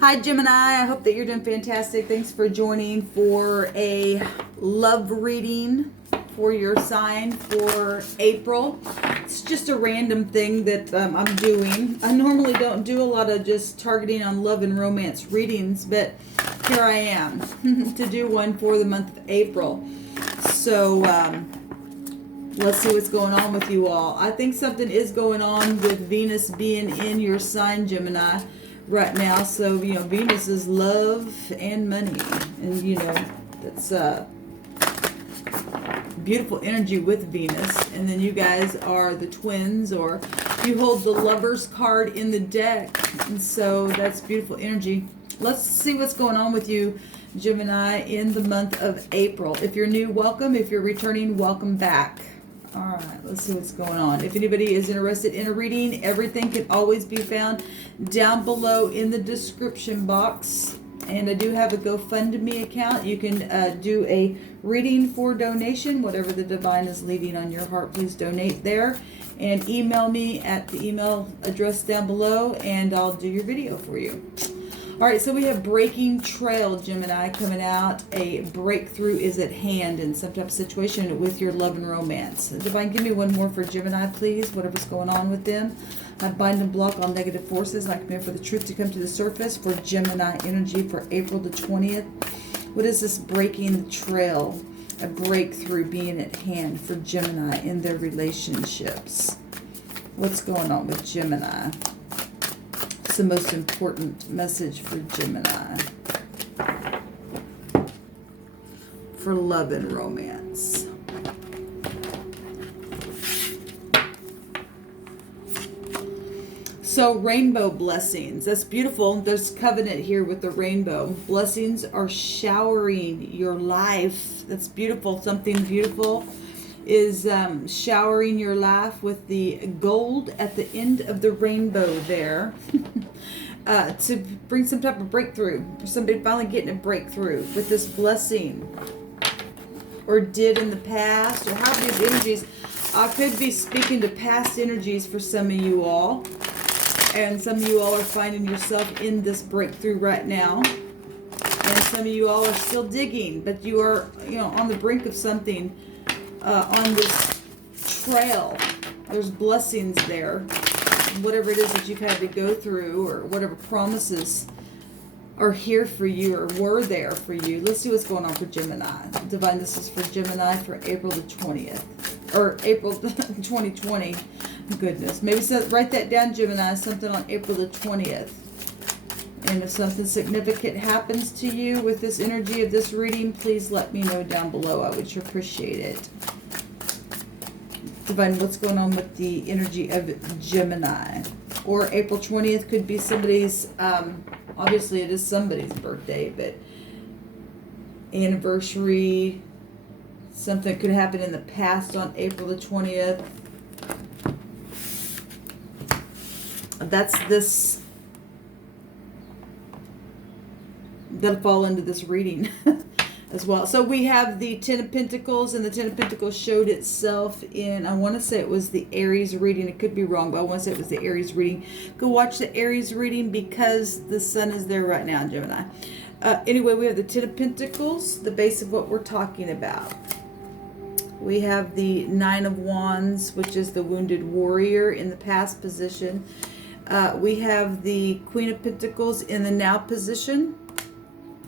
Hi Gemini, I hope that you're doing fantastic. Thanks for joining for a love reading for your sign for April. It's just a random thing that I'm doing. I normally don't do a lot of just targeting on love and romance readings, but here I am to do one for the month of April. So let's see what's going on with you all. I think something is going on with Venus being in your sign, Gemini, right now. So, you know, Venus is love and money. And, you know, that's beautiful energy with Venus. And then you guys are the twins, or you hold the Lovers card in the deck. And so that's beautiful energy. Let's see what's going on with you, Gemini, in the month of April. If you're new, welcome. If you're returning, welcome back. All right, let's see what's going on. If anybody is interested in a reading, everything can always be found down below in the description box. And I do have a GoFundMe account. You can do a reading for donation. Whatever the divine is leading on your heart, please donate there. And email me at the email address down below, and I'll do your video for you. All right, so we have breaking trail, Gemini, coming out. A breakthrough is at hand in some type of situation with your love and romance. Divine, give me one more for Gemini, please, whatever's going on with them. I bind and block all negative forces, and I command for the truth to come to the surface for Gemini energy for April the 20th. What is this breaking the trail? A breakthrough being at hand for Gemini in their relationships. What's going on with Gemini? The most important message for Gemini for love and romance. So rainbow blessings, that's beautiful. There's covenant here with the rainbow. Blessings are showering your life. That's beautiful. Something beautiful is showering your life with the gold at the end of the rainbow there. To bring some type of breakthrough, for somebody finally getting a breakthrough with this blessing, or did in the past, or how these energies. I could be speaking to past energies for some of you all, and some of you all are finding yourself in this breakthrough right now, and some of you all are still digging, but you are, you know, on the brink of something, on this trail. There's blessings there. Whatever it is that you've had to go through, or whatever promises are here for you or were there for you. Let's see what's going on for Gemini. Divine, this is for Gemini for April the 20th. Or April 2020. Goodness. Maybe write that down, Gemini. Something on April the 20th. And if something significant happens to you with this energy of this reading, please let me know down below. I would sure appreciate it. Divine, what's going on with the energy of Gemini? Or April 20th could be somebody's, obviously it is somebody's birthday, but anniversary. Something could happen in the past on April the 20th. That's this. That'll fall into this reading as well. So we have the Ten of Pentacles, and the Ten of Pentacles showed itself in, I want to say it was the Aries reading. It could be wrong, but I want to say it was the Aries reading. Go watch the Aries reading because the sun is there right now in Gemini. Anyway, we have the Ten of Pentacles, the base of what we're talking about. We have the Nine of Wands, which is the wounded warrior in the past position. We have the Queen of Pentacles in the now position.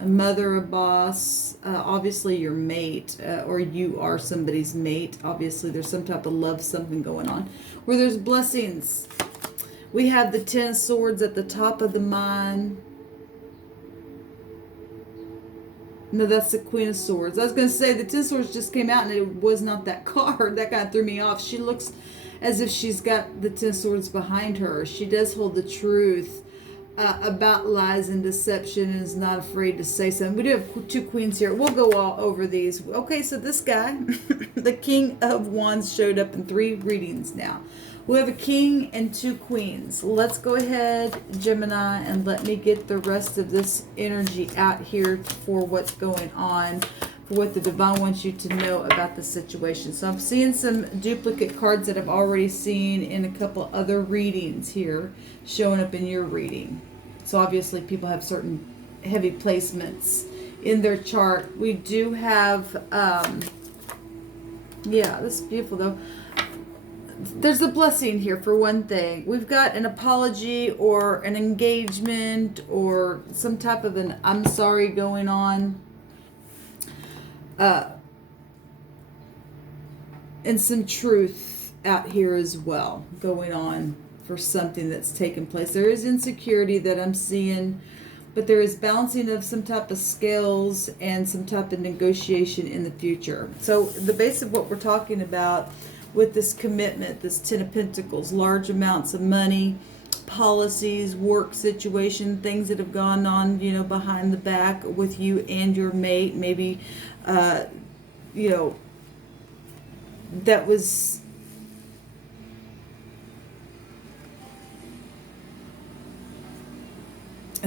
A mother, a boss, obviously your mate, or you are somebody's mate. Obviously there's some type of love, something going on where there's blessings. We have the Ten of Swords at the top of the mind. No, that's the Queen of Swords. I was going to say the Ten of Swords just came out and it was not that card. That kind of threw me off. She looks as if she's got the Ten of Swords behind her. She does hold the truth about lies and deception, and is not afraid to say something. We do have two queens here. We'll go all over these. Okay, so this guy, the King of Wands, showed up in 3 readings now. We have a king and 2 queens. Let's go ahead, Gemini, and let me get the rest of this energy out here for what's going on, for what the divine wants you to know about the situation. So I'm seeing some duplicate cards that I've already seen in a couple other readings here showing up in your reading. So obviously people have certain heavy placements in their chart. We do have, yeah, this is beautiful though. There's a blessing here for one thing. We've got an apology or an engagement or some type of an I'm sorry going on. And some truth out here as well going on for something that's taken place. There is insecurity that I'm seeing, but there is balancing of some type of scales and some type of negotiation in the future. So the base of what we're talking about with this commitment, this 10 of Pentacles, large amounts of money, policies, work situation, things that have gone on, you know, behind the back with you and your mate. Maybe, you know, that was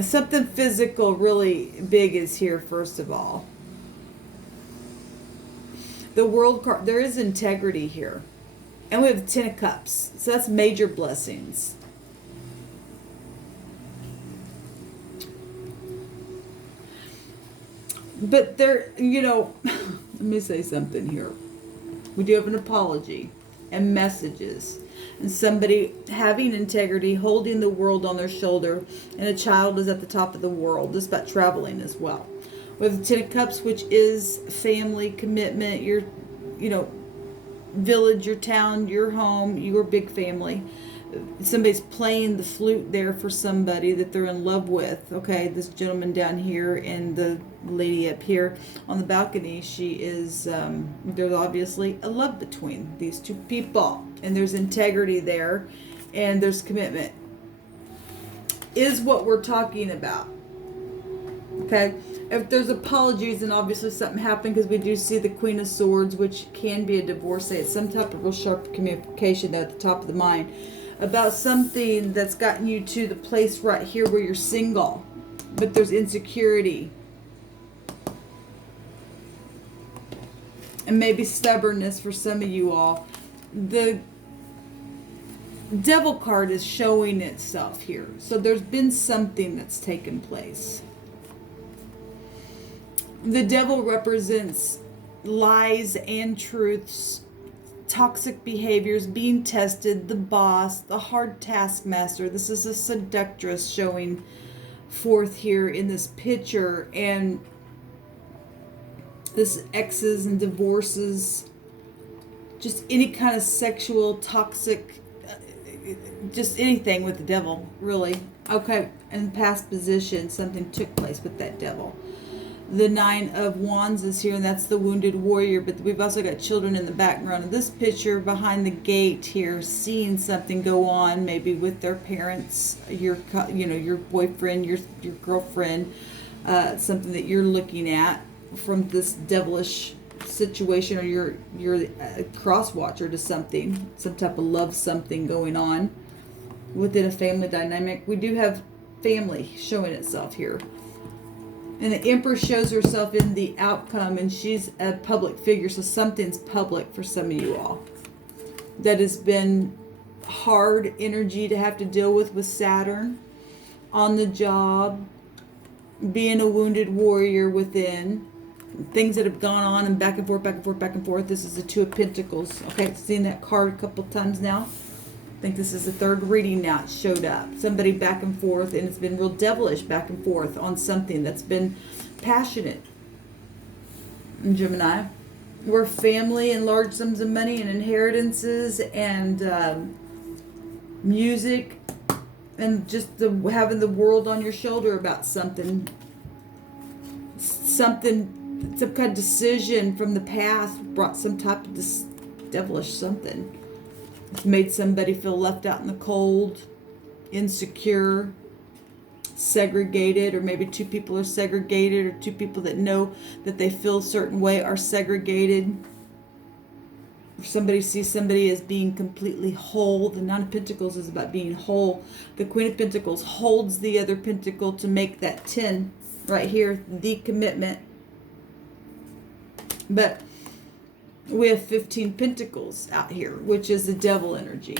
something physical really big is here, first of all. The World card, there is integrity here. And we have the 10 of Cups. So that's major blessings. But there, you know, let me say something here. We do have an apology and messages. And somebody having integrity, holding the world on their shoulder, and a child is at the top of the world. This is about traveling as well. We have the 10 of Cups, which is family, commitment, your, you know, village, your town, your home, your big family. Somebody's playing the flute there for somebody that they're in love with. Okay, this gentleman down here and the lady up here on the balcony, she is, there's obviously a love between these two people. And there's integrity there, and there's commitment. Is what we're talking about. Okay, if there's apologies, and obviously something happened, because we do see the Queen of Swords, which can be a divorce. It's some type of real sharp communication at the top of the mind about something that's gotten you to the place right here where you're single, but there's insecurity and maybe stubbornness for some of you all. The Devil card is showing itself here, so there's been something that's taken place. The Devil represents lies and truths, toxic behaviors, being tested, the boss, the hard taskmaster. This is a seductress showing forth here in this picture, and this exes and divorces, just any kind of sexual, toxic, just anything with the Devil, really. Okay, in past position, something took place with that Devil. The 9 of Wands is here, and that's the wounded warrior, but we've also got children in the background of this picture behind the gate here, seeing something go on, maybe with their parents, your, you know, your boyfriend, your girlfriend, something that you're looking at from this devilish situation, or you're a cross watcher to something, some type of love something going on within a family dynamic. We do have family showing itself here. And the Empress shows herself in the outcome, and she's a public figure, so something's public for some of you all. That has been hard energy to have to deal with Saturn, on the job, being a wounded warrior within, things that have gone on and back and forth, back and forth, back and forth. This is the 2 of Pentacles. Okay, seen that card a couple times now. I think this is the 3rd reading now. It showed up. Somebody back and forth, and it's been real devilish back and forth on something that's been passionate. And Gemini, we're family and large sums of money and inheritances and music, and just having the world on your shoulder about something, some kind of decision from the past brought some type of this devilish something. It's made somebody feel left out in the cold, insecure, segregated, or maybe 2 people are segregated, or 2 people that know that they feel a certain way are segregated. Or somebody sees somebody as being completely whole. The 9 of Pentacles is about being whole. The Queen of Pentacles holds the other pentacle to make that 10 right here, the commitment. But we have 15 Pentacles out here, which is the Devil energy.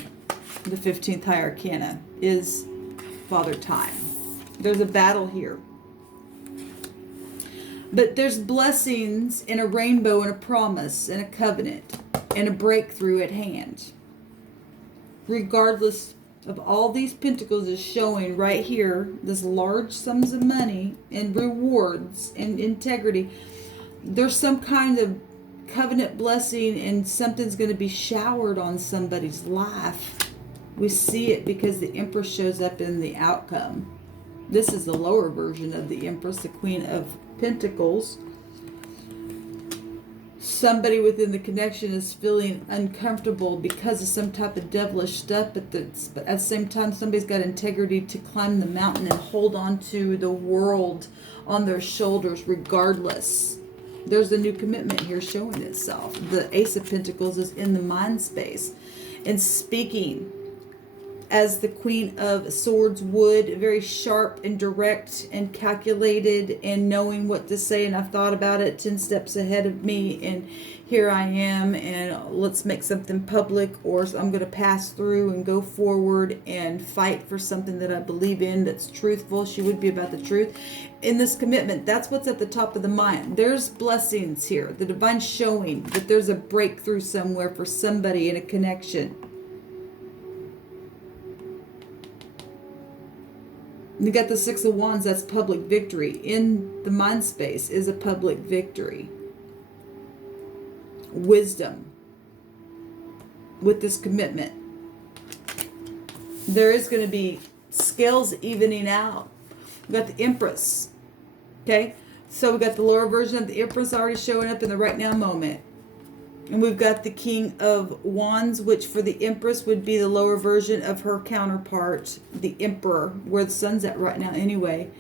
The 15th High Arcana is Father Time. There's a battle here. But there's blessings and a rainbow and a promise and a covenant and a breakthrough at hand. Regardless of all these pentacles is showing right here, this large sums of money and rewards and integrity. There's some kind of covenant blessing and something's going to be showered on somebody's life. We see it because the Empress shows up in the outcome. This is the lower version of the Empress, the Queen of Pentacles. Somebody within the connection is feeling uncomfortable because of some type of devilish stuff, but at the same time, somebody's got integrity to climb the mountain and hold on to the world on their shoulders regardless. There's a new commitment here showing itself. The Ace of Pentacles is in the mind space and speaking as the Queen of Swords would, very sharp and direct and calculated and knowing what to say. And I've thought about it 10 steps ahead of me, and here I am, and let's make something public, or I'm going to pass through and go forward and fight for something that I believe in that's truthful. She would be about the truth. In this commitment, that's what's at the top of the mind. There's blessings here. The divine showing that there's a breakthrough somewhere for somebody in a connection. You got the Six of Wands, that's public victory. In the mind space is a public victory. Wisdom with this commitment. There is going to be scales evening out. We got the Empress. Okay, so we got the lower version of the Empress already showing up in the right now moment. And we've got the King of Wands, which for the Empress would be the lower version of her counterpart, the Emperor, where the sun's at right now anyway.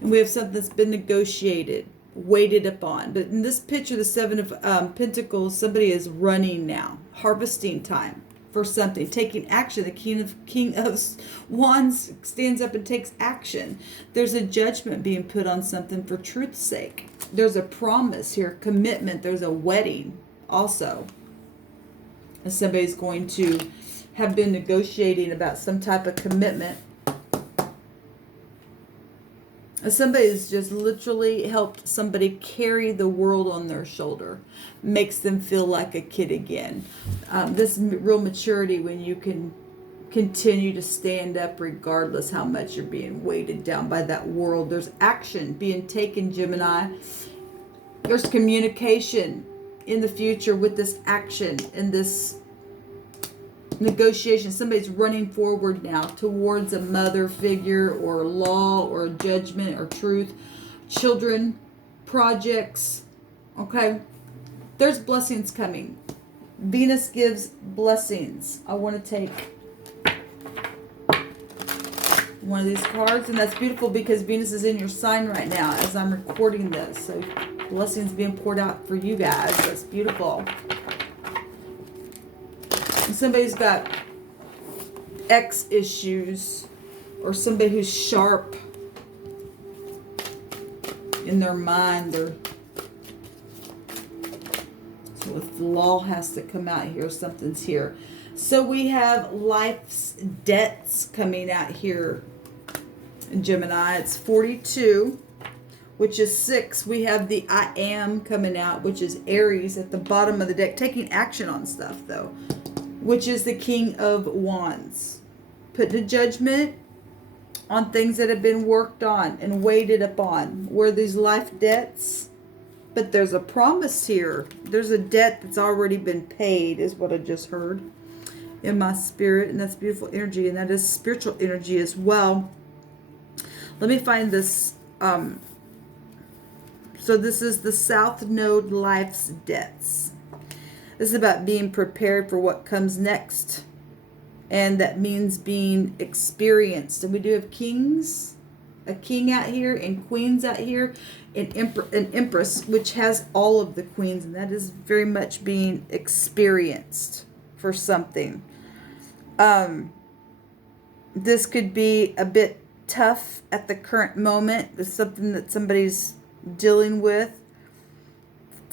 And we have something that's been negotiated, waited upon. But in this picture, the Seven of Pentacles, somebody is running now. Harvesting time for something, taking action. The King of Wands stands up and takes action. There's a judgment being put on something for truth's sake. There's a promise here, commitment. There's a wedding. Also, and somebody's going to have been negotiating about some type of commitment. And somebody's just literally helped somebody carry the world on their shoulder. Makes them feel like a kid again. This real maturity when you can continue to stand up regardless how much you're being weighted down by that world. There's action being taken, Gemini. There's communication in the future with this action and this negotiation. Somebody's running forward now towards a mother figure or law or judgment or truth. Children, projects. Okay, there's blessings coming. Venus gives blessings. I want to take one of these cards, and that's beautiful because Venus is in your sign right now as I'm recording this. So blessings being poured out for you guys. That's beautiful. And somebody's got X issues or somebody who's sharp in their mind. So if the law has to come out here, something's here. So we have life's debts coming out here in Gemini. It's 42. Which is 6. We have the I am coming out, which is Aries at the bottom of the deck, taking action on stuff though, which is the King of Wands. Putting a judgment on things that have been worked on and waited upon. Where these life debts, but there's a promise here. There's a debt that's already been paid is what I just heard in my spirit, and that's beautiful energy, and that is spiritual energy as well. Let me find this. So this is the South Node life's debts. This is about being prepared for what comes next. And that means being experienced. And we do have kings, a king out here, and queens out here, and an empress, which has all of the queens. And that is very much being experienced for something. This could be a bit tough at the current moment. It's something that somebody's dealing with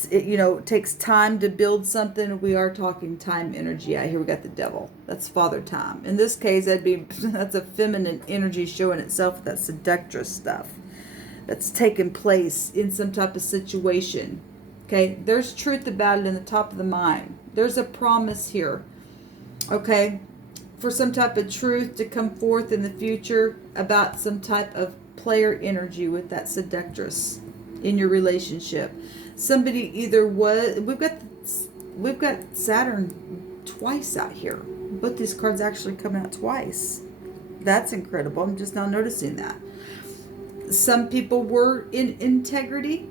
it takes time to build something. We are talking time energy out here. We got the devil. That's father time. In this case, that's a feminine energy showing itself with that seductress stuff that's taken place in some type of situation. Okay, there's truth about it in the top of the mind. There's a promise here. Okay, for some type of truth to come forth in the future about some type of player energy with that seductress in your relationship. Somebody we've got Saturn twice out here. Both these cards actually coming out twice. That's incredible. I'm just now noticing that. Some people were in integrity,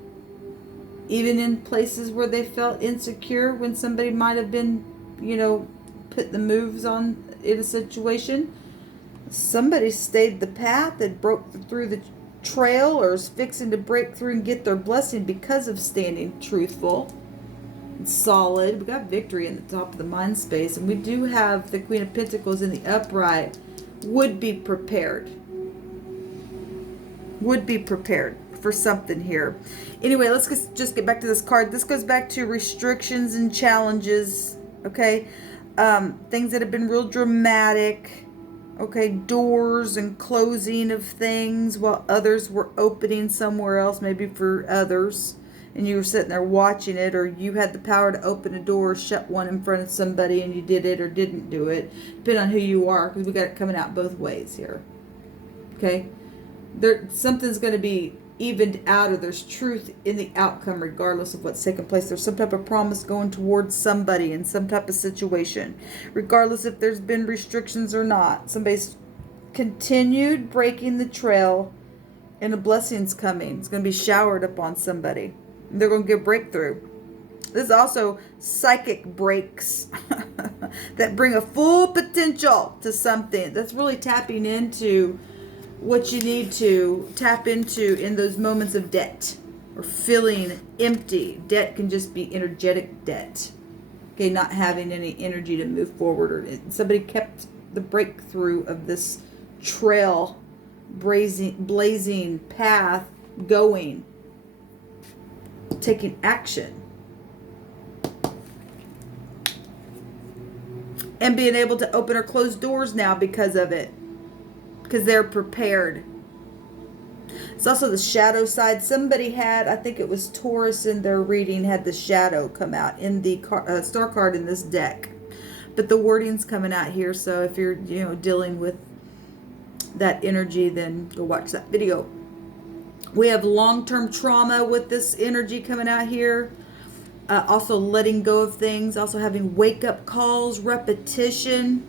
even in places where they felt insecure when somebody might have been, put the moves on in a situation. Somebody stayed the path and broke through the trail, or is fixing to break through and get their blessing because of standing truthful and solid. We got victory in the top of the mind space, and we do have the Queen of Pentacles in the upright. Would be prepared for something here. Anyway, let's just get back to this card. This goes back to restrictions and challenges. Okay, things that have been real dramatic. Okay, doors and closing of things while others were opening somewhere else, maybe for others, and you were sitting there watching it, or you had the power to open a door or shut one in front of somebody and you did it or didn't do it, depending on who you are, because we got it coming out both ways here. Okay, something's going to be evened out, or there's truth in the outcome regardless of what's taking place. There's some type of promise going towards somebody in some type of situation, regardless if there's been restrictions or not. Somebody's continued breaking the trail, and a blessing's coming. It's going to be showered upon somebody. They're going to get breakthrough. This is also psychic breaks that bring a full potential to something. That's really tapping into what you need to tap into in those moments of debt or feeling empty. Debt can just be energetic debt. Okay, not having any energy to move forward, or somebody kept the breakthrough of this trail, blazing path going, taking action, and being able to open or close doors now because of it. Because they're prepared. It's also the shadow side. Somebody had, I think it was Taurus in their reading, had the shadow come out in the star card in this deck. But the wording's coming out here, so if you're dealing with that energy, then go watch that video. We have long-term trauma with this energy coming out here. Also letting go of things. Also having wake-up calls, repetition.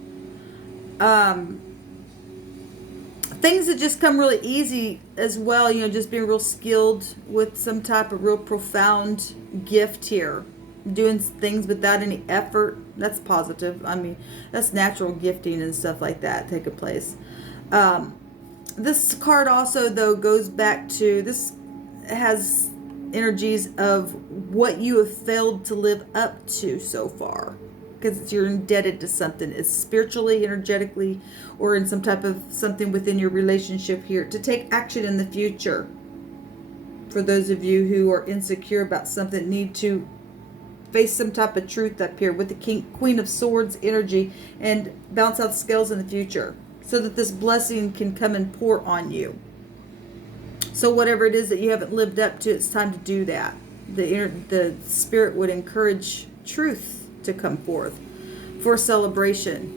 Things that just come really easy as well, just being real skilled with some type of real profound gift here. Doing things without any effort. That's positive. I mean, that's natural gifting and stuff like that taking place. This card also, though, goes back to, this has energies of what you have failed to live up to so far. Because you're indebted to something. It's spiritually, energetically, or in some type of something within your relationship here. To take action in the future. For those of you who are insecure about something, need to face some type of truth up here with the Queen of Swords energy and bounce out the scales in the future. So that this blessing can come and pour on you. So whatever it is that you haven't lived up to, it's time to do that. The spirit would encourage truth to come forth for celebration,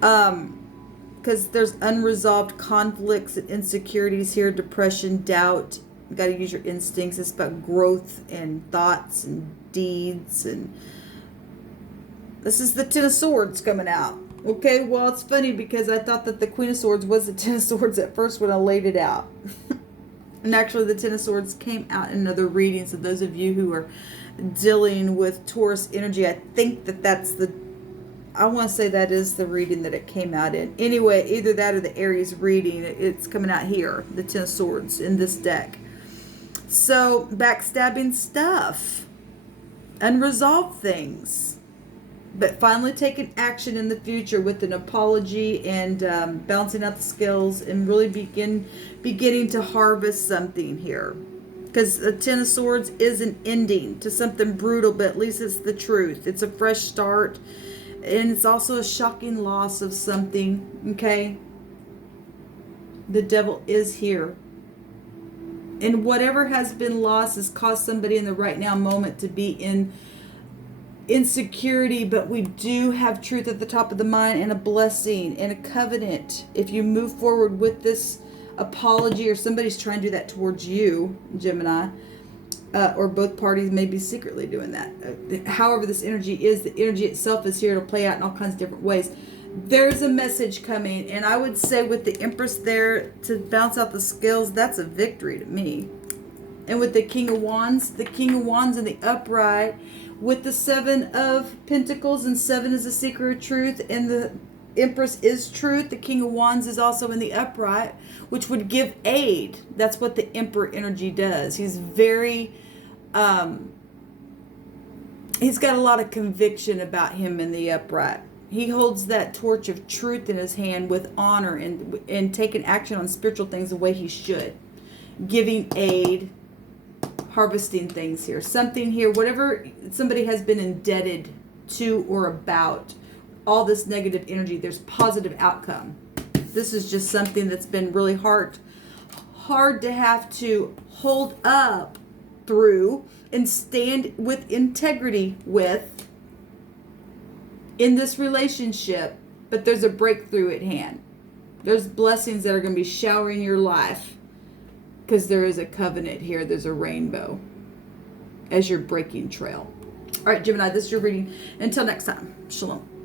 because there's unresolved conflicts and insecurities here, depression, doubt. You got to use your instincts. It's about growth and thoughts and deeds, and this is the Ten of Swords coming out. Okay, well, it's funny because I thought that the Queen of Swords was the Ten of Swords at first when I laid it out. And actually the Ten of Swords came out in another reading, so those of you who are dealing with Taurus energy, I think that's I want to say that is the reading that it came out in. Anyway, either that or the Aries reading, it's coming out here, the Ten of Swords in this deck. So, backstabbing stuff, unresolved things, but finally taking action in the future with an apology and balancing out the scales and really beginning to harvest something here. Because the Ten of Swords is an ending to something brutal, but at least it's the truth. It's a fresh start. And it's also a shocking loss of something, okay? The Devil is here. And whatever has been lost has caused somebody in the right now moment to be in insecurity, but we do have truth at the top of the mind and a blessing and a covenant. If you move forward with this apology, or somebody's trying to do that towards you, Gemini, or both parties may be secretly doing that. However this energy is, the energy itself is here to play out in all kinds of different ways. There's a message coming, and I would say with the Empress there to bounce out the scales, that's a victory to me. And with the King of Wands in the upright, with the Seven of Pentacles, and 7 is a secret of truth, and the Empress is truth. The King of Wands is also in the upright, which would give aid. That's what the Emperor energy does. He's very, he's got a lot of conviction about him in the upright. He holds that torch of truth in his hand with honor and taking action on spiritual things the way he should. Giving aid, harvesting things here. Something here, whatever somebody has been indebted to or about, all this negative energy, there's positive outcome. This is just something that's been really hard to have to hold up through and stand with integrity with in this relationship, but there's a breakthrough at hand. There's blessings that are going to be showering your life because there is a covenant here. There's a rainbow as your breaking trail. All right, Gemini, this is your reading. Until next time, shalom.